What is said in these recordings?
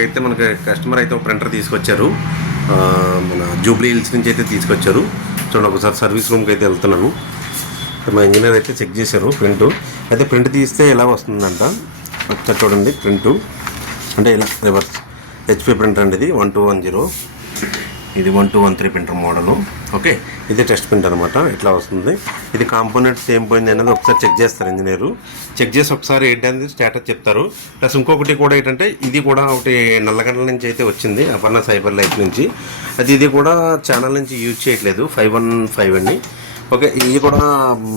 ఇలాగైతే మనకి కస్టమర్ అయితే ఒక ప్రింటర్ తీసుకొచ్చారు, మన జూబ్లీ హిల్స్ నుంచి అయితే తీసుకొచ్చారు. చూడండి ఒకసారి సర్వీస్ రూమ్కి అయితే వెళ్తున్నాను. మా ఇంజనీర్ అయితే చెక్ చేశారు ప్రింట్. అయితే ప్రింట్ తీస్తే ఎలా వస్తుందంట ఒకసారి చూడండి. ప్రింటు అంటే ఇలా రివర్స్ హెచ్పి ప్రింటర్ అండి, ఇది 1210, ఇది 1213 ప్రింటర్ మోడలు. ఓకే, ఇది టెస్ట్ ప్రింటర్ అనమాట. ఇట్లా వస్తుంది. ఇది కాంపోనెంట్స్ ఏం పోయింది అనేది ఒకసారి చెక్ చేస్తారు ఇంజనీరు. చెక్ చేసి ఒకసారి ఏంటనేది స్టేటస్ చెప్తారు. ప్లస్ ఇంకొకటి కూడా ఏంటంటే ఇది కూడా ఒకటి నల్లగంటల నుంచి అయితే వచ్చింది, అపర్ణ సైబర్ లైఫ్ నుంచి. అది ఇది కూడా ఛానల్ నుంచి యూజ్ చేయట్లేదు, 515 అండి. ఓకే, ఇది కూడా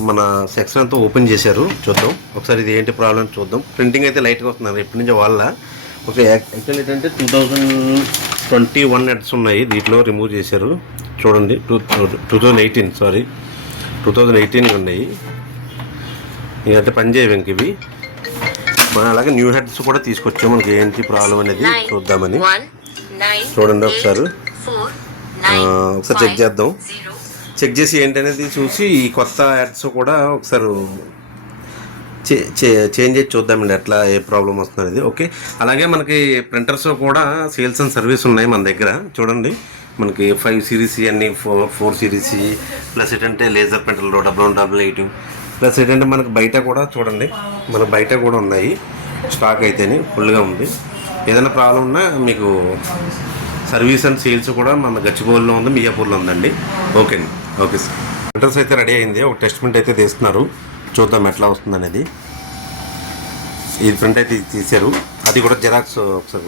మన సెక్షన్ అంతా ఓపెన్ చేశారు, చూద్దాం ఒకసారి ఇది ఏంటి ప్రాబ్లం చూద్దాం. ప్రింటింగ్ అయితే లైట్గా వస్తున్నారు ఎప్పటి నుంచో వాళ్ళ. ఓకే, యాక్చువల్ ఏంటంటే 2021 హెడ్స్ ఉన్నాయి, దీంట్లో రిమూవ్ చేశారు చూడండి. 2018 ఉన్నాయి. ఇకైతే పని చేయవు ఇంక ఇవి. మనం అలాగే న్యూ హెడ్స్ కూడా తీసుకొచ్చాము, మనకి ఏంటి ప్రాబ్లం అనేది చూద్దామని. చూడండి ఒకసారి చెక్ చేద్దాం. చెక్ చేసి ఏంటనేది చూసి ఈ కొత్త హెడ్స్ కూడా ఒకసారి చేంజ్ చేసి చూద్దామండి ఎట్లా ఏ ప్రాబ్లం వస్తుంది అనేది. ఓకే, అలాగే మనకి ప్రింటర్స్ కూడా సేల్స్ అండ్ సర్వీస్ ఉన్నాయి మన దగ్గర. చూడండి మనకి 5 సిరీస్ అన్ని 4 సిరీస్, ప్లస్ ఏంటంటే లేజర్ ప్రింటర్లు 1188, ప్లస్ ఏంటంటే మనకి బయట కూడా చూడండి, మన బయట కూడా ఉన్నాయి స్టాక్ అయితేనే ఫుల్గా ఉంది. ఏదైనా ప్రాబ్లం ఉన్నా మీకు సర్వీస్ అండ్ సేల్స్ కూడా మన గచ్చిబౌలిలో ఉంది, మియాపూర్లో ఉందండి. ఓకే అండి. ఓకే సార్, ప్రింటర్స్ అయితే రెడీ అయింది. ఒక టెస్ట్ ప్రింట్ అయితే తీస్తున్నారు, చూద్దాం ఎట్లా వస్తుంది అనేది. ఇది ప్రింట్ అయితే తీశారు, అది కూడా జెరాక్స్ ఒకసారి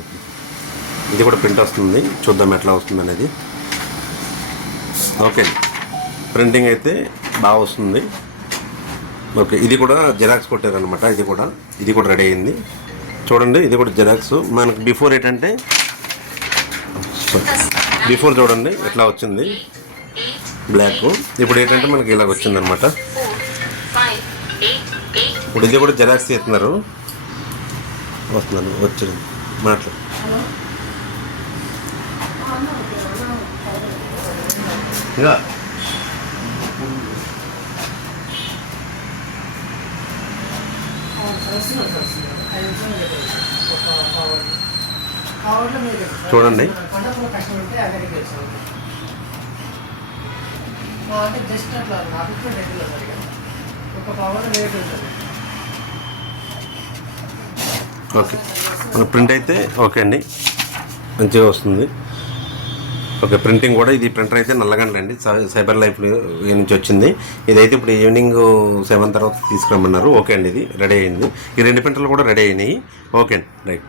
ఇది కూడా ప్రింట్ వస్తుంది, చూద్దాం ఎట్లా వస్తుంది అనేది. ఓకే, ప్రింటింగ్ అయితే బాగా వస్తుంది. ఓకే, ఇది కూడా జెరాక్స్ కొట్టారనమాట. ఇది కూడా రెడీ అయింది. చూడండి ఇది కూడా జెరాక్స్. మనకి బిఫోర్ ఏంటంటే బిఫోర్ చూడండి ఎట్లా వచ్చింది బ్లాక్. ఇప్పుడు ఏంటంటే మనకి ఇలాగ వచ్చిందనమాట. ఇప్పుడు ఇది కూడా జెరాక్స్ చేస్తున్నారు, వస్తున్నాను వచ్చింది మాట్లాడు. ఇంకా చూడండి ఓకే, మన ప్రింట్ అయితే ఓకే అండి, మంచిగా వస్తుంది. ఓకే, ప్రింటింగ్ కూడా ఇది ప్రింటర్ అయితే నల్లగండ్ల అండి, సైబర్ లైఫ్ నుంచి వచ్చింది. ఇదైతే ఇప్పుడు ఈవినింగ్ 7 తర్వాత తీసుకురమ్మన్నారు. ఓకే అండి, ఇది రెడీ అయింది. ఈ 2 ప్రింటర్లు కూడా రెడీ అయినాయి. ఓకే అండి, రైట్.